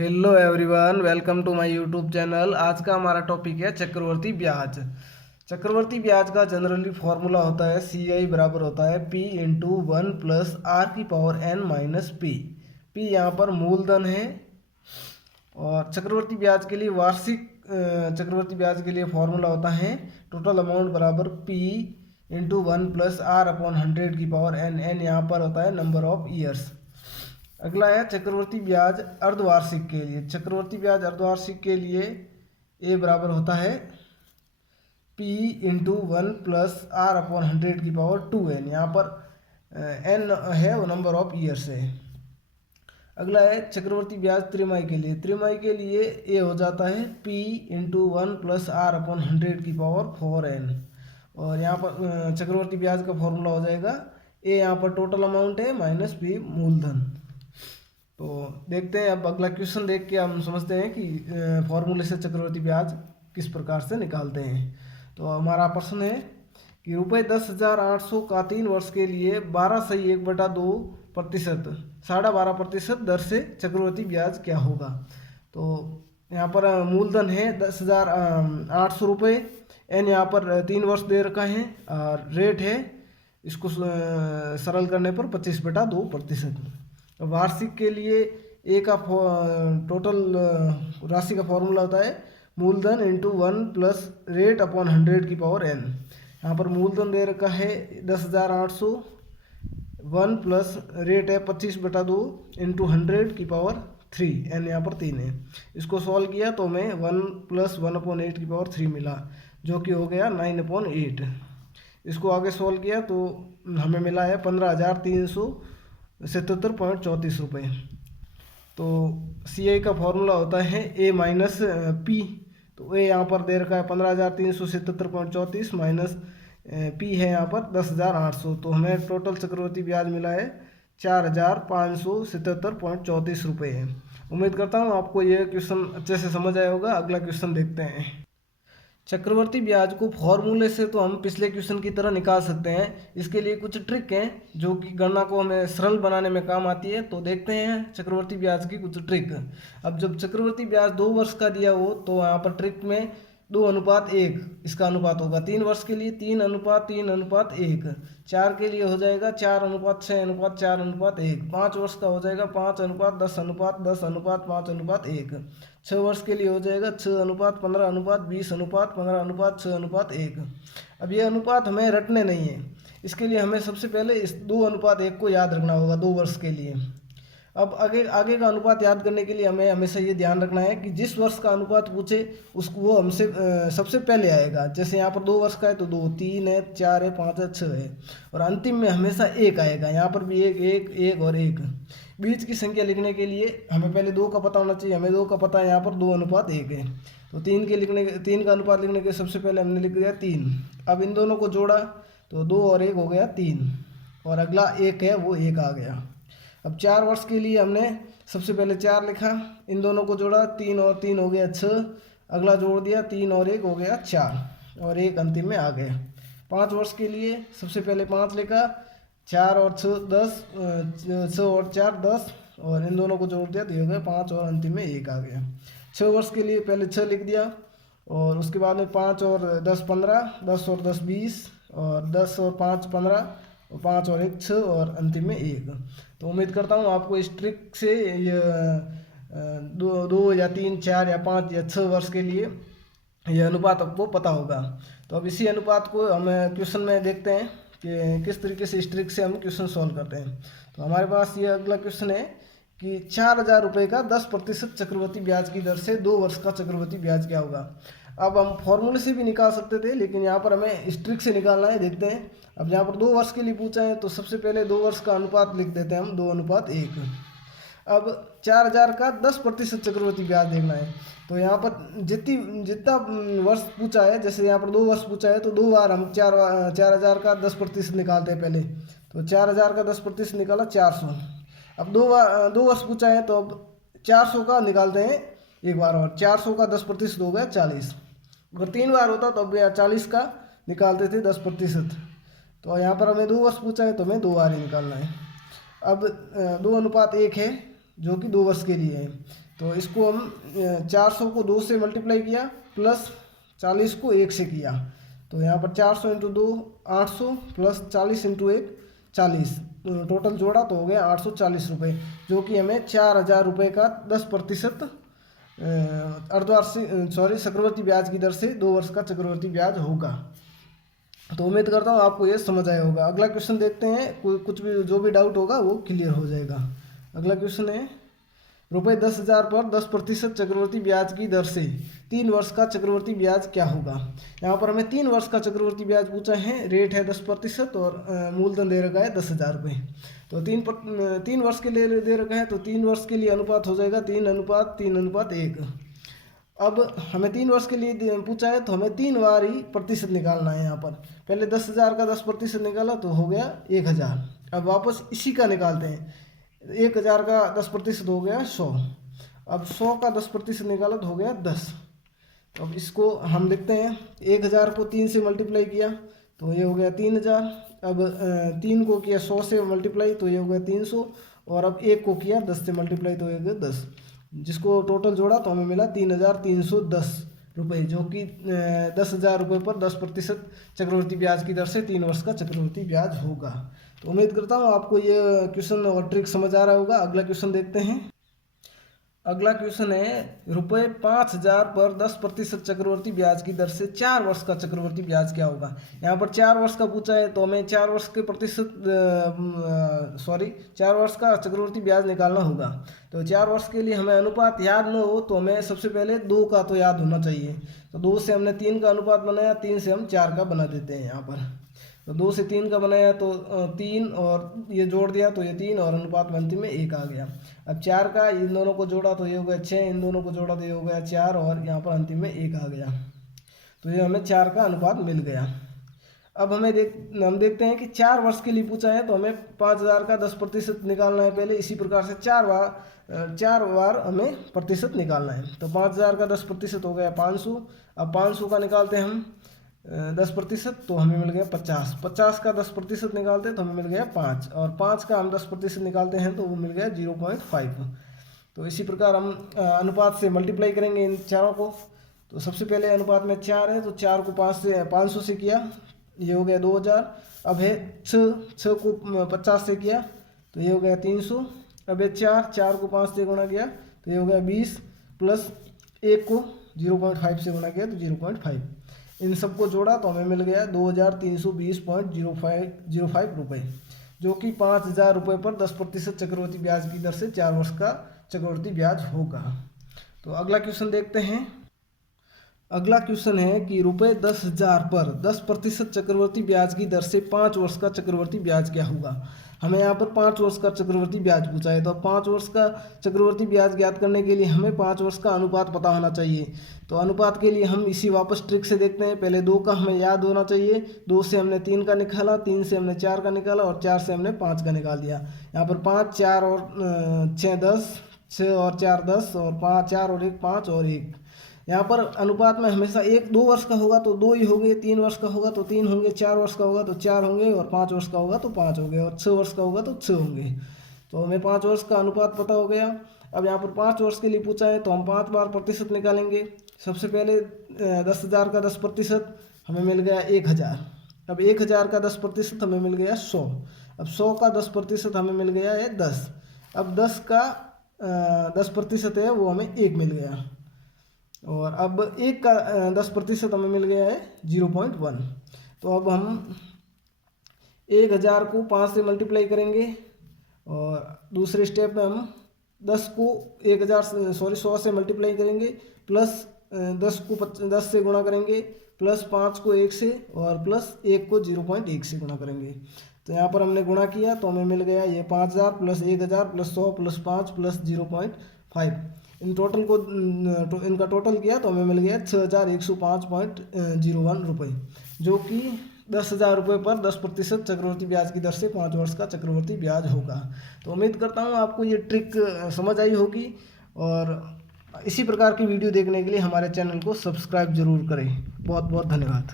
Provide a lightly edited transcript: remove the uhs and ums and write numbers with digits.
Hello everyone, welcome to my YouTube channel. आज का हमारा टॉपिक है चक्रवर्ती ब्याज। चक्रवर्ती ब्याज का जनरली फॉर्मूला होता है CI बराबर होता है P इंटू 1 + R⁻n - P यहाँ पर मूलधन है। और चक्रवर्ती ब्याज के लिए वार्षिक चक्रवर्ती ब्याज के लिए फॉर्मूला होता है टोटल अमाउंट बराबर P इंटू 1 + R/100n। यहाँ पर होता है नंबर ऑफ ईयर्स। अगला है चक्रवर्ती ब्याज अर्धवार्षिक के लिए। चक्रवर्ती ब्याज अर्धवार्षिक के लिए ए बराबर होता है P इंटू 1 + R/100⁻²n। यहाँ पर n है वो नंबर ऑफ ईयर्स है। अगला है चक्रवर्ती ब्याज त्रिमाही के लिए। त्रिमाही के लिए ए हो जाता है P इंटू 1 + R/100⁻4n। और यहाँ पर चक्रवर्ती ब्याज का फॉर्मूला हो जाएगा ए यहाँ पर टोटल अमाउंट है माइनस P मूलधन। तो देखते हैं, अब अगला क्वेश्चन देख के हम समझते हैं कि फॉर्मूले से चक्रवर्ती ब्याज किस प्रकार से निकालते हैं। तो हमारा प्रश्न है कि ₹10,800 का 3 वर्ष के लिए 12/1/2% 12.5% दर से चक्रवर्ती ब्याज क्या होगा। तो यहाँ पर मूलधन है 10,800 रुपये, एन यहाँ पर 3 वर्ष दे रखा है और रेट है इसको सरल करने पर 25/2%। वार्षिक के लिए ए का टोटल राशि का फॉर्मूला होता है मूलधन इंटू 1 + रेट/100n। यहाँ पर मूलधन दे रखा है 10,800, 1 प्लस रेट है 25/2 इंटू 100⁻3, एन यहाँ पर 3 है। इसको सॉल्व किया तो हमें 1 + 1/8⁻3 मिला, जो कि हो गया 9/8। इसको आगे सॉल्व किया तो हमें मिला है 15,377.34 रुपये। तो CI का फॉर्मूला होता है A माइनस P। तो ए यहाँ पर दे रखा है 15,377.34 माइनस P है यहाँ पर 10,800। तो हमें टोटल चक्रवर्ती ब्याज मिला है 4,577.34 रुपये है। उम्मीद करता हूँ आपको ये क्वेश्चन अच्छे से समझ आया होगा। अगला क्वेश्चन देखते हैं। चक्रवर्ती ब्याज को फॉर्मूले से तो हम पिछले क्वेश्चन की तरह निकाल सकते हैं। इसके लिए कुछ ट्रिक हैं जो कि गणना को हमें सरल बनाने में काम आती है। तो देखते हैं चक्रवर्ती ब्याज की कुछ ट्रिक। अब जब चक्रवर्ती ब्याज 2 वर्ष का दिया हो तो यहाँ पर ट्रिक में 2:1 इसका अनुपात होगा। 3 वर्ष के लिए 3:3:1, 4 के लिए हो जाएगा 4:6:4:4:1, 5 वर्ष का हो जाएगा 5:10:10:5:1, 6 वर्ष के लिए हो जाएगा 6:15:20:15:6:1। अब ये अनुपात हमें रटने नहीं है, इसके लिए हमें सबसे पहले इस 2:1 को याद रखना होगा 2 वर्ष के लिए। अब आगे का अनुपात याद करने के लिए हमें हमेशा ये ध्यान रखना है कि जिस वर्ष का अनुपात पूछे उसको वो हमसे सबसे पहले आएगा। जैसे यहाँ पर 2 वर्ष का है तो 2, 3 है, 4 है, 5 है, 6 है, और अंतिम में हमेशा 1 आएगा। यहाँ पर भी 1 1 1 और 1। बीच की संख्या लिखने के लिए हमें पहले 2 का पता होना चाहिए। हमें 2 का पता है, यहाँ पर 2:1 है। तो 3 का अनुपात लिखने के सबसे पहले हमने लिख दिया 3। अब इन दोनों को जोड़ा तो 2 और 1 हो गया 3, और अगला 1 है वो 1 आ गया। अब 4 वर्ष के लिए हमने सबसे पहले 4 लिखा, इन दोनों को जोड़ा 3 और 3 हो गया 6, अगला जोड़ दिया 3 और 1 हो गया 4, और 1 अंतिम में आ गया। 5 वर्ष के लिए सबसे पहले 5 लिखा, 4 और 6 10, 6 और 4 10, और इन दोनों को जोड़ दिया तो ये हो गया 5, और अंतिम में 1 आ गया। 6 वर्ष के लिए पहले 6 लिख दिया, और उसके बाद में 5 और 10 15, 10 और 10 20, और 10 और 5 15, और 5 और 1 6, और अंतिम में 1। तो उम्मीद करता हूँ आपको इस ट्रिक से ये 2 या 3 4 या 5 या 6 वर्ष के लिए यह अनुपात आपको पता होगा। तो अब इसी अनुपात को हम क्वेश्चन में देखते हैं कि किस तरीके से इस ट्रिक से हम क्वेश्चन सॉल्व करते हैं। तो हमारे पास ये अगला क्वेश्चन है कि 4,000 रुपये का 10% चक्रवर्ती ब्याज की दर से 2 वर्ष का चक्रवर्ती ब्याज क्या होगा। अब हम फॉर्मूले से भी निकाल सकते थे, लेकिन यहाँ पर हमें इस ट्रिक से निकालना है। देखते हैं। अब यहाँ पर 2 वर्ष के लिए पूछा है तो सबसे पहले 2 वर्ष का अनुपात लिख देते हैं हम 2:1। अब 4,000 का 10% चक्रवर्ती ब्याज देखना है। तो यहाँ पर जितना वर्ष पूछा है, जैसे यहाँ पर 2 वर्ष पूछा है तो 2 बार हम 4,000 का 10% निकालते हैं पहले। तो 4,000 का 10% निकाला 400। अब 2 वर्ष पूछा है तो अब 400 का निकालते हैं एक बार, और 400 का 10% हो गया 40। अगर 3 बार होता तो अब 40 का निकालते थे 10%। तो यहाँ पर हमें 2 वर्ष पूछा है तो हमें 2 बार ही निकालना है। अब 2:1 है जो कि 2 वर्ष के लिए है। तो इसको हम 400 को 2 से मल्टीप्लाई किया प्लस 40 को 1 से किया, तो यहाँ पर 400 इंटू 2 800 प्लस 40 इंटू 1 40, टोटल जोड़ा तो हो गया 840 रुपये, जो कि हमें 4000 रुपये का 10% चक्रवर्ती ब्याज की दर से 2 वर्ष का चक्रवर्ती ब्याज होगा। तो उम्मीद करता हूँ आपको ये समझ आया होगा। अगला क्वेश्चन देखते हैं, कुछ भी जो भी डाउट होगा वो क्लियर हो जाएगा। अगला क्वेश्चन है रुपये 10,000 पर 10% चक्रवर्ती ब्याज की दर से 3 वर्ष का चक्रवर्ती ब्याज क्या होगा। यहाँ पर हमें 3 वर्ष का चक्रवर्ती ब्याज पूछा है, रेट है 10% और मूलधन दे रखा है 10,000 रुपये। तो 3 वर्ष के लिए दे रखा है, तो 3 वर्ष के लिए अनुपात हो जाएगा 3:3:1। अब हमें 3 वर्ष के लिए पूछा है, तो हमें 3 बार ही प्रतिशत निकालना है। यहाँ पर पहले 10,000 का 10% निकाला तो हो गया 1,000। अब वापस इसी का निकालते हैं, 1,000 का 10% हो गया 100। अब 100 का 10% निकाला तो हो गया 10। तो अब इसको हम लिखते हैं, 1,000 को 3 से मल्टीप्लाई किया तो ये हो गया 3,000। अब 3 को किया 100 से मल्टीप्लाई तो ये हो गया 300, और अब 1 को किया 10 से मल्टीप्लाई तो ये हो गया 10, जिसको टोटल जोड़ा तो हमें मिला 3,310 रुपये, जो कि 10,000 रुपये पर 10% चक्रवर्ती ब्याज की दर से 3 वर्ष का चक्रवर्ती ब्याज होगा। तो उम्मीद करता हूँ आपको ये क्वेश्चन और ट्रिक समझ आ रहा होगा। अगला क्वेश्चन देखते हैं। अगला क्वेश्चन है रुपये 5,000 पर 10% चक्रवर्ती ब्याज की दर से 4 वर्ष का चक्रवर्ती ब्याज क्या होगा। यहाँ पर 4 वर्ष का पूछा है, तो हमें 4 वर्ष के 4 वर्ष का चक्रवर्ती ब्याज निकालना होगा। तो 4 वर्ष के लिए हमें अनुपात याद न हो तो हमें सबसे पहले 2 का तो याद होना चाहिए। तो 2 से हमने 3 का अनुपात बनाया, 3 से हम 4 का बना देते हैं। यहाँ पर तो 2 से 3 का बनाया तो 3 और ये जोड़ दिया तो ये 3 और अनुपात में अंतिम में 1 आ गया। अब 4 का इन दोनों को जोड़ा तो ये हो गया 6, इन दोनों को जोड़ा तो ये हो गया 4 और यहाँ पर अंतिम में 1 आ गया। तो ये हमें 4 का अनुपात मिल गया। अब हम देखते हैं कि 4 वर्ष के लिए पूछा है, तो हमें 5,000 का 10% निकालना है पहले। इसी प्रकार से 4 बार हमें प्रतिशत निकालना है। तो 5,000 का 10% हो गया 500। अब 500 का निकालते हैं हम 10%, तो हमें मिल गया 50। 50 का 10% निकालते हैं तो हमें मिल गया 5, और 5 का हम 10% निकालते हैं तो वो मिल गया 0.5। तो इसी प्रकार हम अनुपात से मल्टीप्लाई करेंगे इन चारों को। तो सबसे पहले अनुपात में 4 है, तो 4 को 500 से किया, ये हो गया 2,000। अब है 6 को 50 से किया तो ये हो गया 300। अब है 4 को 5 से गुणा किया तो ये हो गया 20, प्लस 1 को 0.5 से गुणा किया तो 0.5। इन सबको जोड़ा तो हमें मिल गया 2,320.05 रुपये, जो कि 5,000 रुपये पर 10% चक्रवर्ती ब्याज की दर से 4 वर्ष का चक्रवर्ती ब्याज होगा। तो अगला क्वेश्चन देखते हैं। अगला क्वेश्चन है कि रुपये 10,000 पर 10% चक्रवर्ती ब्याज की दर से 5 वर्ष का चक्रवर्ती ब्याज क्या होगा। हमें यहाँ पर 5 वर्ष का चक्रवर्ती ब्याज पूछा है, तो 5 वर्ष का चक्रवर्ती ब्याज ज्ञात करने के लिए हमें 5 वर्ष का अनुपात पता होना चाहिए। तो अनुपात के लिए हम इसी वापस ट्रिक से देखते हैं। पहले 2 का हमें याद होना चाहिए, 2 से हमने 3 का निकाला, 3 से हमने 4 का निकाला और 4 से हमने 5 का निकाल दिया। यहाँ पर 5, 4 और 6 10, 6 और 4 10, और 5, 4 और 1 5 और 1। यहाँ पर अनुपात में हमेशा 2 वर्ष का होगा तो 2 ही होंगे, 3 वर्ष का होगा तो 3 होंगे, 4 वर्ष का होगा तो 4 होंगे, और 5 वर्ष का होगा तो 5 होंगे, और 6 वर्ष का होगा तो 6 होंगे। तो हमें 5 वर्ष का अनुपात पता हो गया। अब यहाँ पर 5 वर्ष के लिए पूछा है, तो हम 5 बार प्रतिशत निकालेंगे। सबसे पहले 10,000 का 10% हमें मिल गया 1,000। अब 1,000 का 10% हमें मिल गया 100। अब 100 का 10% हमें मिल गया है 10। अब 10 का 10% है वो हमें 1 मिल गया, और अब 1 का 10% हमें मिल गया है 0.1। तो अब हम 1,000 को 5 से मल्टीप्लाई करेंगे, और दूसरे स्टेप में हम 10 को 100 से मल्टीप्लाई करेंगे, प्लस 10 को 10 से गुणा करेंगे, प्लस 5 को 1 से, और प्लस 1 को 0.1 से गुणा करेंगे। तो यहाँ पर हमने गुणा किया तो हमें मिल गया ये 5,000 plus 1,000 plus 100 plus 5 plus 0.5। In total को इनका टोटल किया तो हमें मिल गया 6,105.01 रुपये, जो कि 10,000 रुपये पर 10% चक्रवर्ती ब्याज की दर से 5 वर्ष का चक्रवर्ती ब्याज होगा। तो उम्मीद करता हूँ आपको ये ट्रिक समझ आई होगी, और इसी प्रकार की वीडियो देखने के लिए हमारे चैनल को सब्सक्राइब जरूर करें। बहुत बहुत धन्यवाद।